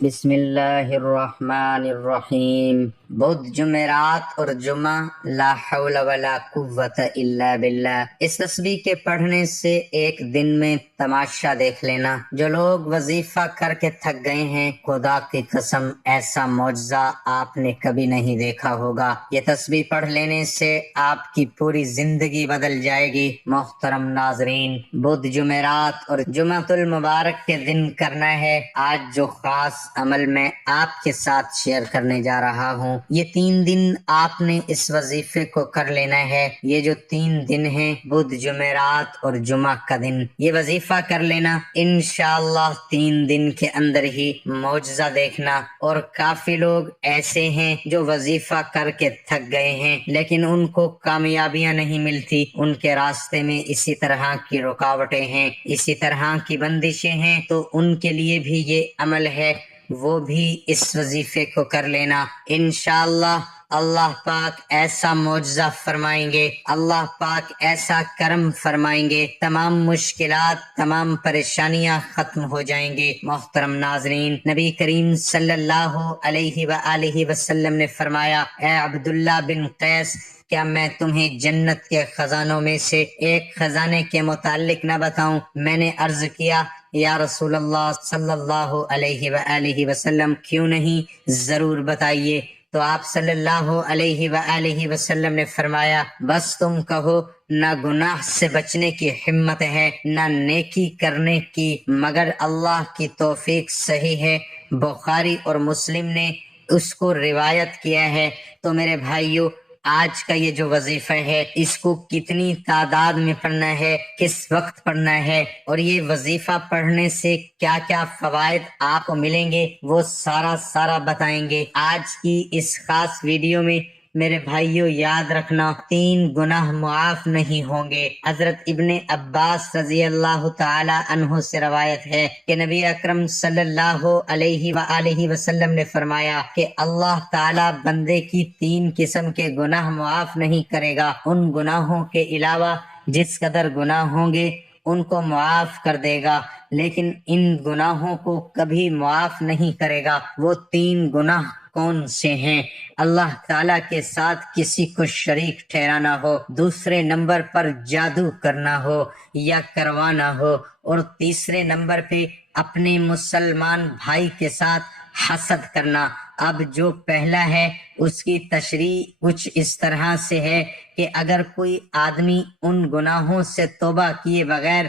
بسم اللہ الرحمن الرحیم۔ بدھ، جمعرات اور جمعہ، لا حول ولا قوت الا باللہ۔ اس تسبیح کے پڑھنے سے ایک دن میں تماشا دیکھ لینا۔ جو لوگ وظیفہ کر کے تھک گئے ہیں، خدا کی قسم ایسا معجزہ آپ نے کبھی نہیں دیکھا ہوگا۔ یہ تسبیح پڑھ لینے سے آپ کی پوری زندگی بدل جائے گی۔ محترم ناظرین، بدھ، جمعرات اور جمعۃ المبارک کے دن کرنا ہے آج جو خاص عمل میں آپ کے ساتھ شیئر کرنے جا رہا ہوں۔ یہ 3 دن آپ نے اس وظیفے کو کر لینا ہے۔ یہ جو 3 دن ہیں، بدھ، جمعرات اور جمعہ کا دن، یہ وظیفہ کر لینا۔ انشاءاللہ 3 دن کے اندر ہی معجزہ دیکھنا۔ اور کافی لوگ ایسے ہیں جو وظیفہ کر کے تھک گئے ہیں لیکن ان کو کامیابیاں نہیں ملتی۔ ان کے راستے میں اسی طرح کی رکاوٹیں ہیں، اسی طرح کی بندشیں ہیں، تو ان کے لیے بھی یہ عمل ہے، وہ بھی اس وظیفے کو کر لینا۔ انشاءاللہ اللہ پاک ایسا معجزہ فرمائیں گے، اللہ پاک ایسا کرم فرمائیں گے، تمام مشکلات، تمام پریشانیاں ختم ہو جائیں گے۔ محترم ناظرین، نبی کریم صلی اللہ علیہ وآلہ وسلم نے فرمایا، اے عبداللہ بن قیس، کیا میں تمہیں جنت کے خزانوں میں سے ایک خزانے کے متعلق نہ بتاؤں؟ میں نے عرض کیا، یا رسول اللہ صلی اللہ علیہ وآلہ وسلم، کیوں نہیں، ضرور بتائیے۔ تو آپ صلی اللہ علیہ وآلہ وسلم نے فرمایا، بس تم کہو، نہ گناہ سے بچنے کی ہمت ہے، نہ نیکی کرنے کی، مگر اللہ کی توفیق صحیح ہے۔ بخاری اور مسلم نے اس کو روایت کیا ہے۔ تو میرے بھائیو، آج کا یہ جو وظیفہ ہے، اس کو کتنی تعداد میں پڑھنا ہے، کس وقت پڑھنا ہے، اور یہ وظیفہ پڑھنے سے کیا کیا فوائد آپ کو ملیں گے، وہ سارا بتائیں گے آج کی اس خاص ویڈیو میں۔ میرے بھائیو، یاد رکھنا، 3 گناہ معاف نہیں ہوں گے۔ حضرت ابن عباس رضی اللہ تعالی عنہ سے روایت ہے کہ نبی اکرم صلی اللہ علیہ وآلہ وسلم نے فرمایا کہ اللہ تعالی بندے کی 3 قسم کے گناہ معاف نہیں کرے گا۔ ان گناہوں کے علاوہ جس قدر گناہ ہوں گے ان کو معاف کر دے گا، لیکن ان گناہوں کو کبھی معاف نہیں کرے گا۔ وہ 3 گناہ کون سے ہیں؟ اللہ تعالیٰ کے ساتھ کسی کو شریک ٹھہرانا ہو، دوسرے نمبر پر جادو کرنا ہو یا کروانا ہو، اور تیسرے نمبر پہ اپنے مسلمان بھائی کے ساتھ حسد کرنا۔ اب جو پہلا ہے اس کی تشریح کچھ اس طرح سے ہے کہ اگر کوئی آدمی ان گناہوں سے توبہ کیے بغیر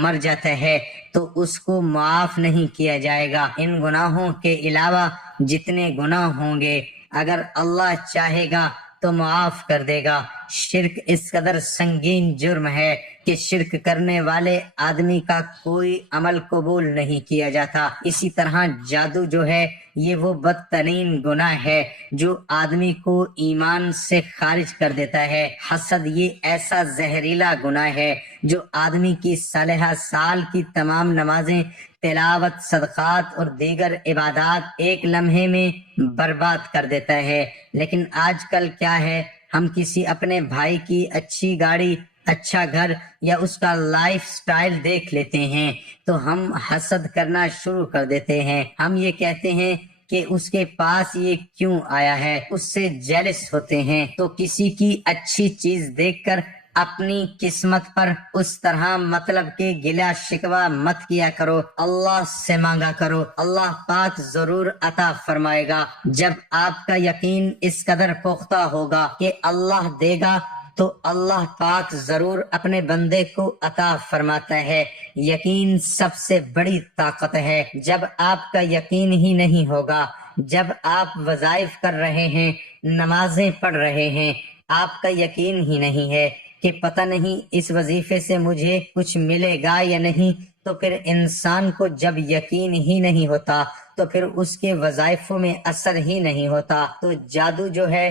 مر جاتا ہے تو اس کو معاف نہیں کیا جائے گا۔ ان گناہوں کے علاوہ جتنے گناہ ہوں گے اگر اللہ چاہے گا تو معاف کر دے گا۔ شرک اس قدر سنگین جرم ہے کہ شرک کرنے والے آدمی کا کوئی عمل قبول نہیں کیا جاتا۔ اسی طرح جادو جو ہے، یہ وہ بدترین گناہ ہے جو آدمی کو ایمان سے خارج کر دیتا ہے۔ حسد یہ ایسا زہریلا گناہ ہے جو آدمی کی صالحہ سال کی تمام نمازیں، تلاوت، صدقات اور دیگر عبادات ایک لمحے میں برباد کر دیتا ہے۔ لیکن آج کل کیا ہے، ہم کسی اپنے بھائی کی اچھی گاڑی، اچھا گھر یا اس کا لائف سٹائل دیکھ لیتے ہیں تو ہم حسد کرنا شروع کر دیتے ہیں۔ ہم یہ کہتے ہیں کہ اس کے پاس یہ کیوں آیا ہے، اس سے جیلس ہوتے ہیں۔ تو کسی کی اچھی چیز دیکھ کر اپنی قسمت پر اس طرح مطلب کہ گلہ شکوہ مت کیا کرو، اللہ سے مانگا کرو، اللہ پاک ضرور عطا فرمائے گا۔ جب آپ کا یقین اس قدر پختہ ہوگا کہ اللہ دے گا تو اللہ پاک ضرور اپنے بندے کو عطا فرماتا ہے۔ یقین سب سے بڑی طاقت ہے۔ جب آپ کا یقین ہی نہیں ہوگا، جب آپ وظائف کر رہے ہیں، نمازیں پڑھ رہے ہیں، آپ کا یقین ہی نہیں ہے کہ پتہ نہیں اس وظیفے سے مجھے کچھ ملے گا یا نہیں، تو پھر انسان کو جب یقین ہی نہیں ہوتا تو پھر اس کے وظائفوں میں اثر ہی نہیں ہوتا۔ تو جادو جو ہے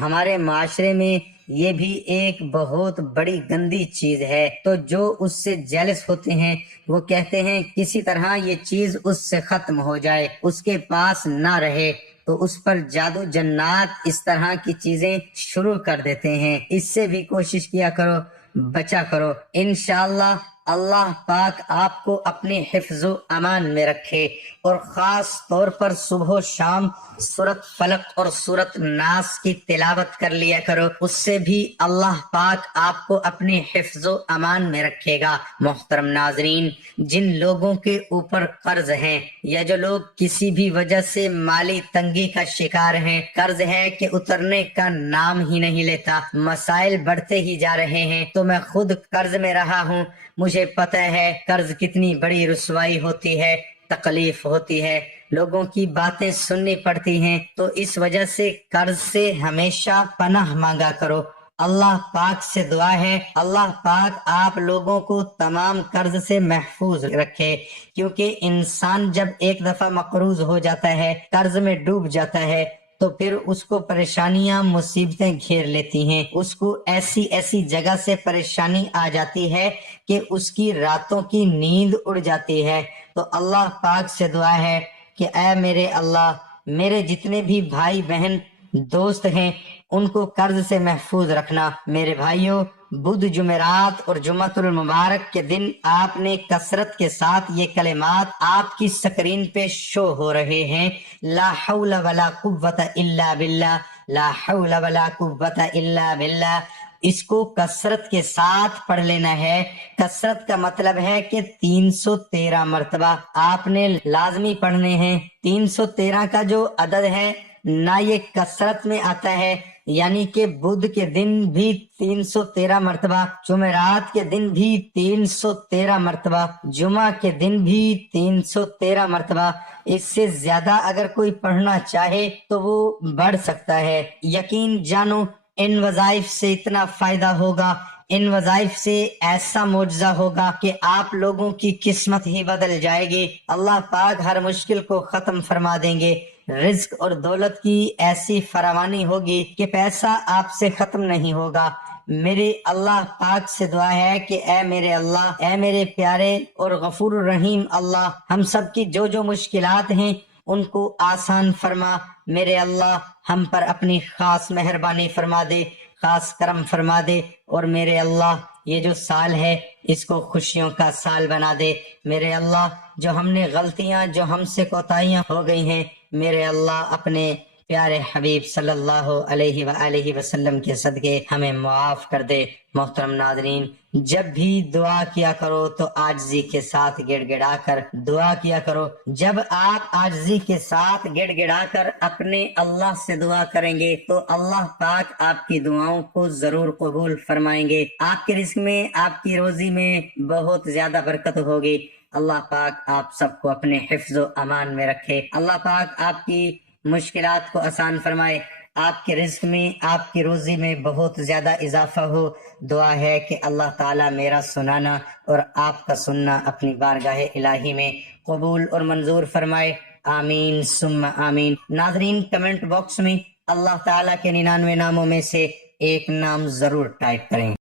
ہمارے معاشرے میں یہ بھی ایک بہت بڑی گندی چیز ہے۔ تو جو اس سے جیلس ہوتے ہیں وہ کہتے ہیں کسی طرح یہ چیز اس سے ختم ہو جائے، اس کے پاس نہ رہے، تو اس پر جادو جنات اس طرح کی چیزیں شروع کر دیتے ہیں۔ اس سے بھی کوشش کیا کرو، بچا کرو۔ انشاءاللہ اللہ پاک آپ کو اپنے حفظ و امان میں رکھے، اور خاص طور پر صبح و شام سورت فلق اور سورت ناس کی تلاوت کر لیا کرو، اس سے بھی اللہ پاک آپ کو اپنے حفظ و امان میں رکھے گا۔ محترم ناظرین، جن لوگوں کے اوپر قرض ہیں یا جو لوگ کسی بھی وجہ سے مالی تنگی کا شکار ہیں، قرض ہے کہ اترنے کا نام ہی نہیں لیتا، مسائل بڑھتے ہی جا رہے ہیں، تو میں خود قرض میں رہا ہوں، مجھے پتہ ہے قرض کتنی بڑی رسوائی ہوتی ہے، تکلیف ہوتی ہے، لوگوں کی باتیں سننی پڑتی ہیں، تو اس وجہ سے قرض سے ہمیشہ پناہ مانگا کرو۔ اللہ پاک سے دعا ہے اللہ پاک آپ لوگوں کو تمام قرض سے محفوظ رکھے، کیونکہ انسان جب ایک دفعہ مقروض ہو جاتا ہے، قرض میں ڈوب جاتا ہے، تو پھر اس کو پریشانیاں مصیبتیں گھیر لیتی ہیں، اس کو ایسی ایسی جگہ سے پریشانی آ جاتی ہے کہ اس کی راتوں کی نیند اڑ جاتی ہے۔ تو اللہ پاک سے دعا ہے کہ اے میرے اللہ، میرے جتنے بھی بھائی بہن دوست ہیں ان کو قرض سے محفوظ رکھنا۔ میرے بھائیوں، بدھ جمعرات اور جمعۃ المبارک کے دن آپ نے کثرت کے ساتھ یہ کلمات آپ کی سکرین پہ شو ہو رہے ہیں، لا حول ولا قوت الا باللہ، لا حول ولا قوت الا باللہ، اس کو کثرت کے ساتھ پڑھ لینا ہے۔ کثرت کا مطلب ہے کہ 313 مرتبہ آپ نے لازمی پڑھنے ہیں۔ 313 کا جو عدد ہے نہ یہ کثرت میں آتا ہے، یعنی کہ بدھ کے دن بھی 313 مرتبہ، جمعرات کے دن بھی 313 مرتبہ، جمعہ کے دن بھی 313 مرتبہ۔ اس سے زیادہ اگر کوئی پڑھنا چاہے تو وہ بڑھ سکتا ہے۔ یقین جانو ان وظائف سے اتنا فائدہ ہوگا، ان وظائف سے ایسا معجزہ ہوگا کہ آپ لوگوں کی قسمت ہی بدل جائے گی۔ اللہ پاک ہر مشکل کو ختم فرما دیں گے، رزق اور دولت کی ایسی فراوانی ہوگی کہ پیسہ آپ سے ختم نہیں ہوگا۔ میرے اللہ پاک سے دعا ہے کہ اے میرے اللہ، اے میرے پیارے اور غفور الرحیم اللہ، ہم سب کی جو جو مشکلات ہیں ان کو آسان فرما۔ میرے اللہ ہم پر اپنی خاص مہربانی فرما دے، خاص کرم فرما دے، اور میرے اللہ یہ جو سال ہے اس کو خوشیوں کا سال بنا دے۔ میرے اللہ جو ہم نے غلطیاں، جو ہم سے کوتاہیاں ہو گئی ہیں، میرے اللہ اپنے پیارے حبیب صلی اللہ علیہ وآلہ وسلم کے صدقے ہمیں معاف کر دے۔ محترم ناظرین، جب بھی دعا کیا کرو تو عاجزی کے ساتھ گڑ گڑا کر دعا کیا کرو۔ جب آپ عاجزی کے ساتھ گڑ گڑا کر اپنے اللہ سے دعا کریں گے تو اللہ پاک آپ کی دعاؤں کو ضرور قبول فرمائیں گے۔ آپ کے رزق میں، آپ کی روزی میں بہت زیادہ برکت ہوگی۔ اللہ پاک آپ سب کو اپنے حفظ و امان میں رکھے۔ اللہ پاک آپ کی مشکلات کو آسان فرمائے، آپ کے رزق میں، آپ کی روزی میں بہت زیادہ اضافہ ہو۔ دعا ہے کہ اللہ تعالیٰ میرا سنانا اور آپ کا سننا اپنی بارگاہ الہی میں قبول اور منظور فرمائے، آمین ثم آمین۔ ناظرین، کمنٹ باکس میں اللہ تعالیٰ کے 99 ناموں میں سے ایک نام ضرور ٹائپ کریں۔